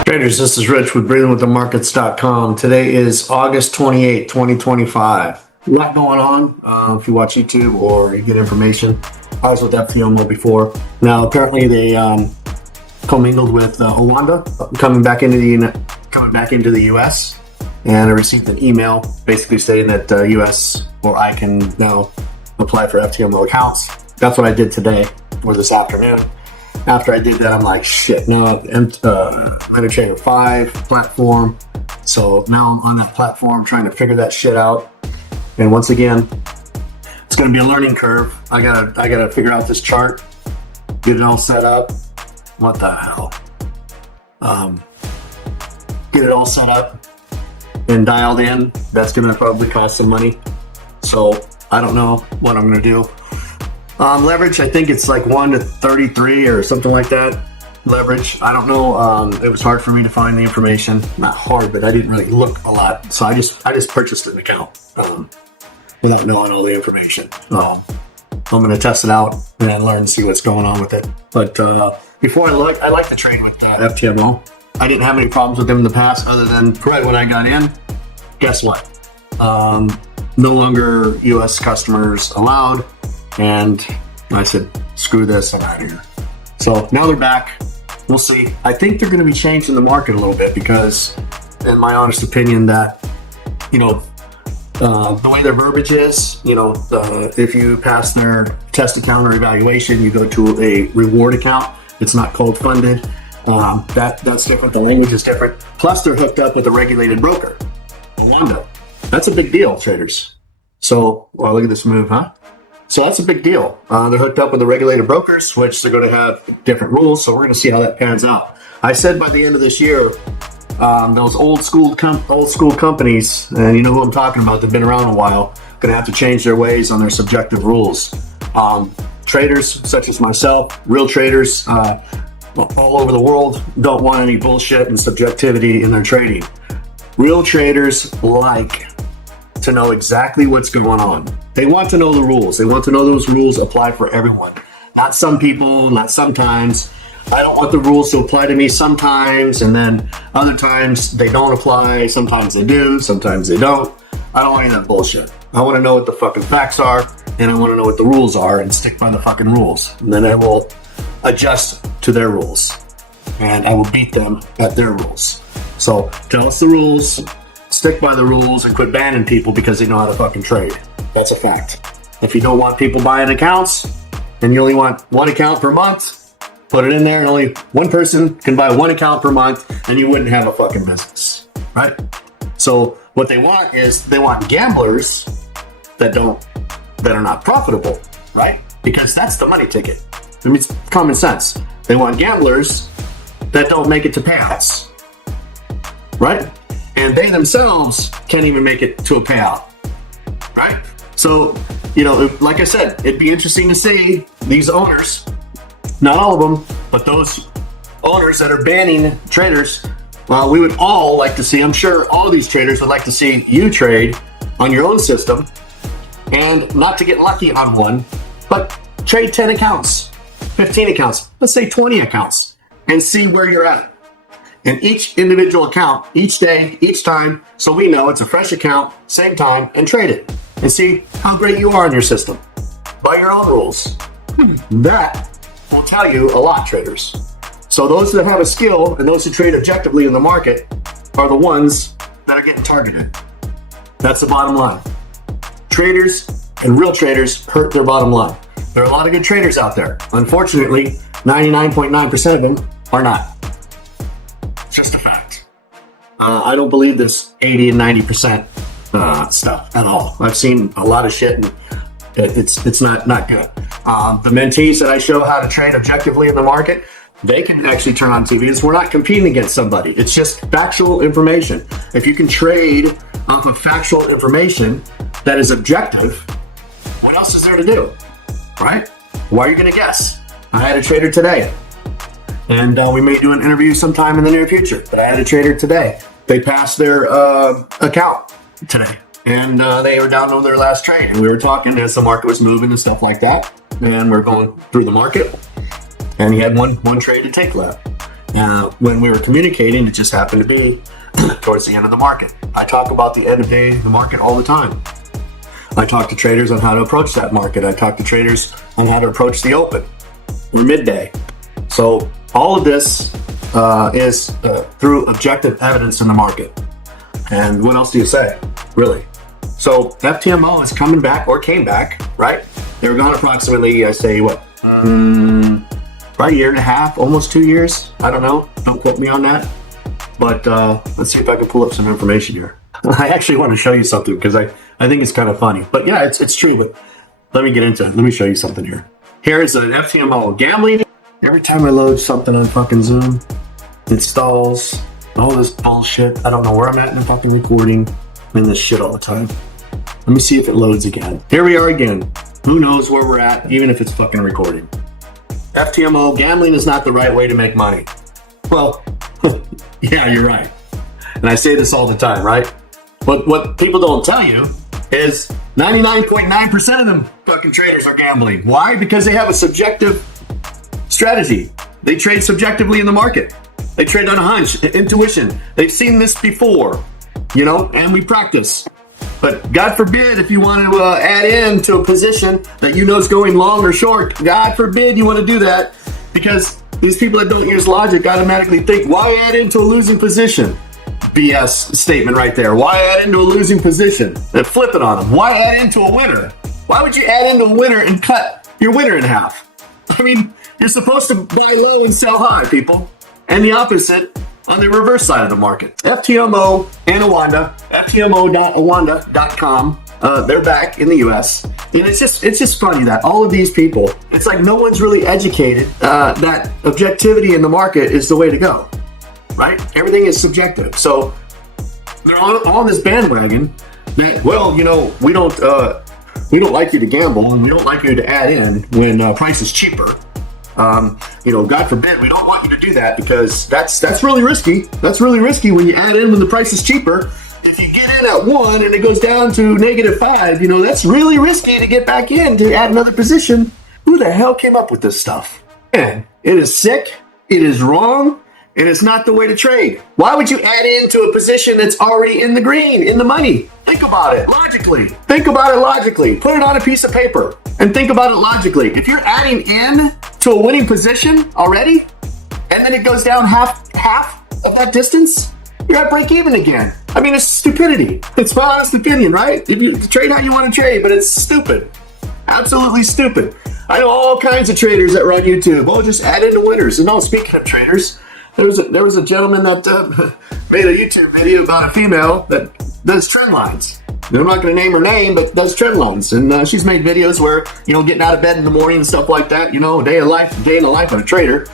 Traders, this is Rich with breathingwiththemarkets.com. Today is August 28, 2025. A lot going on if you watch YouTube or you get information. I was with Ftmo before. Now, apparently they commingled with Oanda, coming back into the U.S. And I received an email basically stating that U.S. or I can now apply for Ftmo accounts. That's what I did today or this afternoon. After I did that, I'm like, shit, now I'm MetaTrader 5 platform. So now I'm on that platform trying to figure that shit out. And once again, it's going to be a learning curve. I gotta figure out this chart, get it all set up. What the hell? Get it all set up and dialed in. That's going to probably cost some money. So I don't know what I'm going to do. Leverage, I think it's like 1 to 33 or something like that. Leverage, I don't know. It was hard for me to find the information. Not hard, but I didn't really look a lot. So I just purchased an account without knowing all the information. I'm going to test it out and then learn to see what's going on with it. But before I like to trade with Ftmo. I didn't have any problems with them in the past other than right when I got in. Guess what? No longer U.S. customers allowed. And I said, screw this, I'm out of here. So now they're back. We'll see. I think they're going to be changing the market a little bit because, in my honest opinion, that, the way their verbiage is, if you pass their test account or evaluation, you go to a reward account. It's not cold funded. That's different. The language is different. Plus, they're hooked up with a regulated broker, Oanda. That's a big deal, traders. So, well, look at this move, huh? So that's a big deal. They're hooked up with the regulated brokers, which they're going to have different rules. So we're going to see how that pans out. I said by the end of this year, those old school companies, and you know who I'm talking about, they've been around a while, going to have to change their ways on their subjective rules. Traders such as myself, real traders all over the world, don't want any bullshit and subjectivity in their trading. Real traders like to know exactly what's going on. They want to know the rules. They want to know those rules apply for everyone. Not some people, not sometimes. I don't want the rules to apply to me sometimes, and then other times they don't apply. Sometimes they do, sometimes they don't. I don't want any of that bullshit. I want to know what the fucking facts are, and I want to know what the rules are and stick by the fucking rules. And then I will adjust to their rules, and I will beat them at their rules. So tell us the rules, stick by the rules, and quit banning people because they know how to fucking trade. That's a fact. If you don't want people buying accounts and you only want one account per month, put it in there and only one person can buy one account per month and you wouldn't have a fucking business, right? So what they want is they want gamblers that are not profitable, right? Because that's the money ticket. I mean, it's common sense. They want gamblers that don't make it to payouts, right? And they themselves can't even make it to a payout, right? So, like I said, it'd be interesting to see these owners, not all of them, but those owners that are banning traders. Well, we would all like to see, I'm sure all of these traders would like to see you trade on your own system and not to get lucky on one, but trade 10 accounts, 15 accounts, let's say 20 accounts, and see where you're at. And each individual account, each day, each time, so we know it's a fresh account, same time, and trade it. And see how great you are in your system by your own rules. That will tell you a lot, traders. So those that have a skill and those who trade objectively in the market are the ones that are getting targeted. That's the bottom line. Traders and real traders hurt their bottom line. There are a lot of good traders out there. Unfortunately, 99.9% of them are not. Just a fact. I don't believe this 80 and 90% stuff at all. I've seen a lot of shit and it's not good. The mentees that I show how to trade objectively in the market, they can actually turn on TVs. We're not competing against somebody. It's just factual information. If you can trade off of factual information that is objective, what else is there to do, right? Why are you going to guess? I had a trader today. And we may do an interview sometime in the near future. But I had a trader today. They passed their account today. And they were down on their last trade. And we were talking as the market was moving and stuff like that. And we're going through the market. And he had one trade to take left. When we were communicating, it just happened to be towards the end of the market. I talk about the end of day, the market all the time. I talk to traders on how to approach that market. I talk to traders on how to approach the open or midday. So all of this is through objective evidence in the market. And what else do you say, really? So FTMO is coming back, or came back, right? They were gone approximately, I say, what? About a year and a half, almost 2 years. I don't know. Don't quote me on that. But let's see if I can pull up some information here. I actually want to show you something because I think it's kind of funny. But yeah, it's true. But let me get into it. Let me show you something here. Here is an FTMO gambling. Every time I load something on fucking Zoom, it stalls. All this bullshit. I don't know where I'm at in the fucking recording. I'm in this shit all the time. Let me see if it loads again. Here we are again. Who knows where we're at, even if it's fucking recording. FTMO, gambling is not the right way to make money. Well, yeah, you're right. And I say this all the time, right? But what people don't tell you is 99.9% of them fucking traders are gambling. Why? Because they have a subjective strategy. They trade subjectively in the market. They trade on a hunch, intuition. They've seen this before, and we practice. But God forbid if you want to add in to a position that you know is going long or short, God forbid you want to do that, because these people that don't use logic automatically think, why add into a losing position? BS statement right there. Why add into a losing position? And flip it on them. Why add into a winner? Why would you add into a winner and cut your winner in half? I mean, you're supposed to buy low and sell high, people. And the opposite on the reverse side of the market. FTMO and Oanda, ftmo.oanda.com. They're back in the US. And it's just funny that all of these people, it's like no one's really educated that objectivity in the market is the way to go, right? Everything is subjective. So they're on this bandwagon that, well, we don't like you to gamble, and we don't like you to add in when price is cheaper. God forbid, we don't want you to do that, because that's really risky. That's really risky when you add in when the price is cheaper. If you get in at 1 and it goes down to -5, that's really risky to get back in to add another position. Who the hell came up with this stuff? Man, it is sick. It is wrong. And it's not the way to trade. Why would you add into a position that's already in the green, in the money? Think about it logically. Think about it logically. Put it on a piece of paper and think about it logically. If you're adding in to a winning position already, and then it goes down half of that distance, you're at break even again. I mean, it's stupidity. It's my honest opinion, right? You trade how you want to trade, but it's stupid. Absolutely stupid. I know all kinds of traders that run YouTube. Oh, just add into winners. And no, speaking of traders, there was a gentleman that made a YouTube video about a female that does trend lines. I'm not going to name her name, but does trend lines. And she's made videos where, getting out of bed in the morning and stuff like that, day in the life of a trader,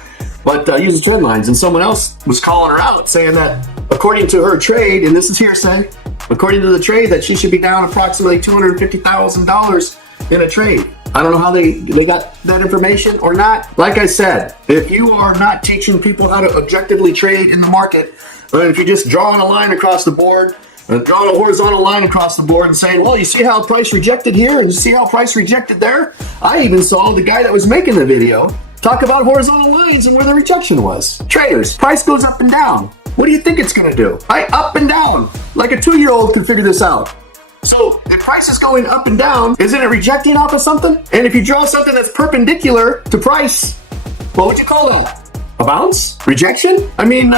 but uses trend lines. And someone else was calling her out, saying that according to her trade, and this is hearsay, according to the trade, that she should be down approximately $250,000 in a trade. I don't know how they got that information or not. Like I said, if you are not teaching people how to objectively trade in the market, or if you're just drawing a line across the board, drawing a horizontal line across the board and saying, well, you see how price rejected here and you see how price rejected there? I even saw the guy that was making the video talk about horizontal lines and where the rejection was. Traders, price goes up and down. What do you think it's going to do? Right? Up and down. Like a 2-year-old could figure this out. So if price is going up and down, isn't it rejecting off of something? And if you draw something that's perpendicular to price, what would you call that? A bounce? Rejection? I mean,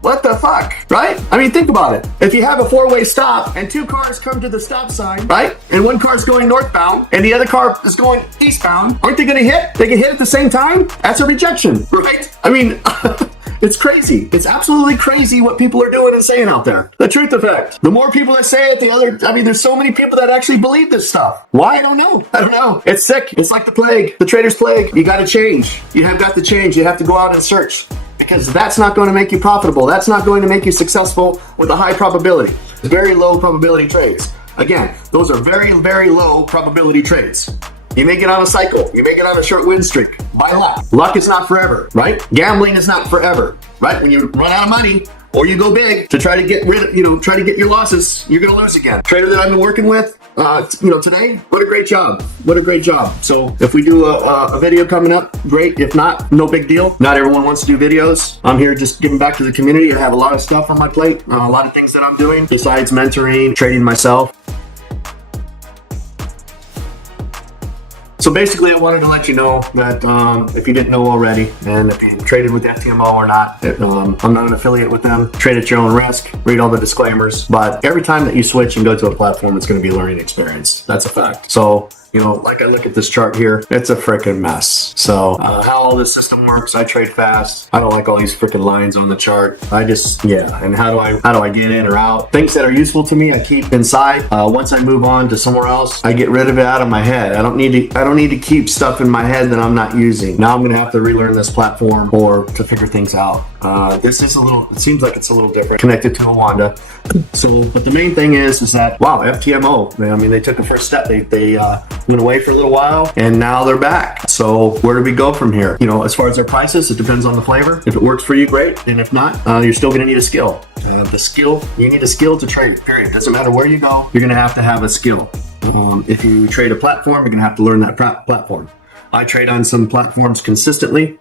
what the fuck, right? I mean, think about it. If you have a 4-way stop and 2 cars come to the stop sign, right? And one car's going northbound and the other car is going eastbound, aren't they going to hit? They can hit at the same time? That's a rejection, right? I mean, it's crazy. It's absolutely crazy what people are doing and saying out there. The truth effect. The more people that say it, there's so many people that actually believe this stuff. Why? I don't know. It's sick. It's like the plague, the trader's plague. You got to change. You have got to change. You have to go out and search, because that's not going to make you profitable. That's not going to make you successful with a high probability. Very low probability trades. Again, those are very, very low probability trades. You make it on a cycle. You make it on a short win streak. By luck. Luck is not forever, right? Gambling is not forever, right? When you run out of money, or you go big to try to get rid of, try to get your losses. You're going to lose again. Trader that I've been working with, today, what a great job. What a great job. So if we do a video coming up, great. If not, no big deal. Not everyone wants to do videos. I'm here just giving back to the community. I have a lot of stuff on my plate, a lot of things that I'm doing besides mentoring, trading myself. So basically, I wanted to let you know that if you didn't know already, and if you traded with Ftmo or not, I'm not an affiliate with them. Trade at your own risk. Read all the disclaimers. But every time that you switch and go to a platform, it's going to be a learning experience. That's a fact. So, like I look at this chart here, it's a freaking mess. So how all this system works, I trade fast. I don't like all these freaking lines on the chart. And how do I get in or out? Things that are useful to me, I keep inside. Once I move on to somewhere else, I get rid of it out of my head. I don't need to keep stuff in my head that I'm not using. Now I'm going to have to relearn this platform or to figure things out. This is it seems like it's a little different connected to Oanda. So, but the main thing is that, wow, Ftmo, they took the first step. They went away for a little while and now they're back. So where do we go from here? As far as their prices, it depends on the flavor. If it works for you, great. And if not, you're still going to need a skill. You need a skill to trade, period. Doesn't matter where you go, you're going to have a skill. If you trade a platform, you're going to have to learn that platform. I trade on some platforms consistently.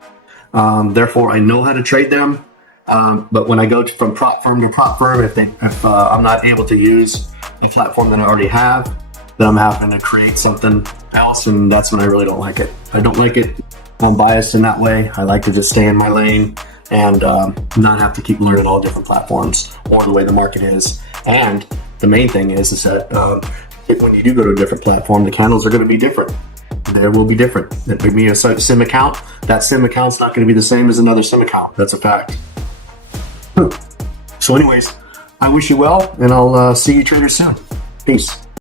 Therefore, I know how to trade them. But when I go from prop firm to prop firm, if I'm not able to use the platform that I already have, then I'm having to create something else, and that's when I really don't like it. I don't like it. I'm biased in that way. I like to just stay in my lane and not have to keep learning all different platforms or the way the market is. And the main thing is that when you do go to a different platform, the candles are going to be different. There will be different. It may be a sim account. That sim account's not going to be the same as another sim account. That's a fact. So anyways, I wish you well, and I'll see you traders soon. Peace.